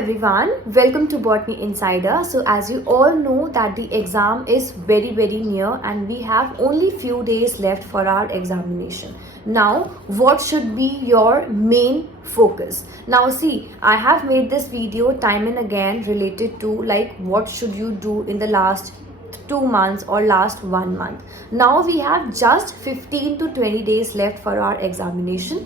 everyone, welcome to Botany Insider. So as you all know that the exam is very near and we have only few days left for our examination. Now what should be your main focus? Now see, I have made this video time and again related to like what should you do in the last 2 months or last 1 month. Now we have just 15 to 20 days left for our examination.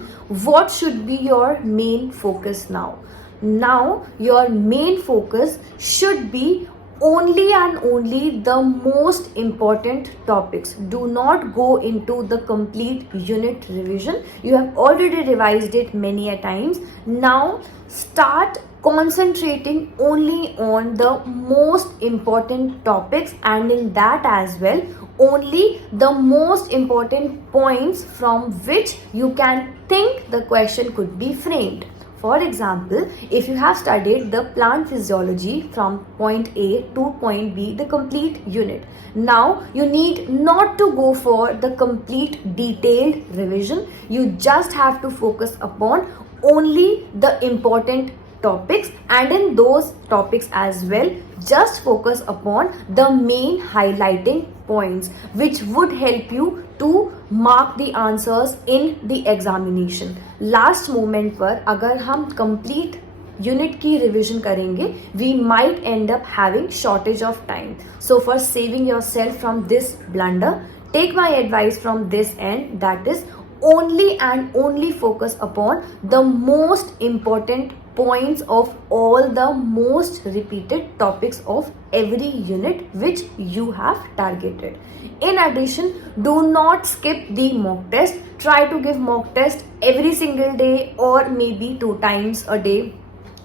What should be your main focus now? Now your main focus should be only and only the most important topics. Do not go into the complete unit revision. You have already revised it many a times. Now start concentrating only on the most important topics, and in that as well only the most important points from which you can think the question could be framed. For example, if you have studied the plant physiology from point A to point B, the complete unit, now you need not to go for the complete detailed revision. You just have to focus upon only the important topics, and in those topics as well just focus upon the main highlighting points which would help you to mark the answers in the examination. Last moment पर अगर हम complete unit की revision करेंगे, we might end up having shortage of time. So for saving yourself from this blunder, take my advice from this end, that is only and only focus upon the most important points of all the most repeated topics of every unit which you have targeted. In addition, do not skip the mock test. Try to give mock test every single day or maybe 2 times a day,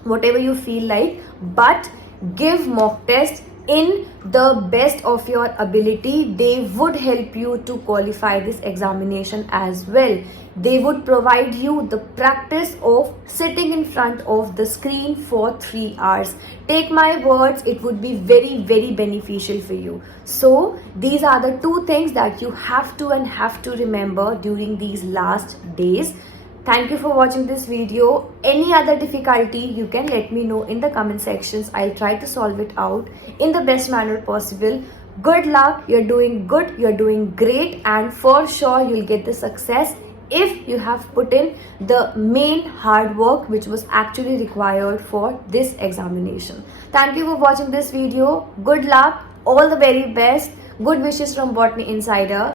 whatever you feel like, but give mock test in the best of your ability. They would help you to qualify this examination as well. They would provide you the practice of sitting in front of the screen for 3 hours. Take my words, it would be very beneficial for you. So these are the 2 things that you have to remember during these last days. Thank you for watching this video. Any other difficulty, you can let me know in the comment sections. I'll try to solve it out in the best manner possible. Good luck. You're doing good. You're doing great. And for sure, you'll get the success if you have put in the main hard work which was actually required for this examination. Thank you for watching this video. Good luck. All the very best. Good wishes from Botany Insider.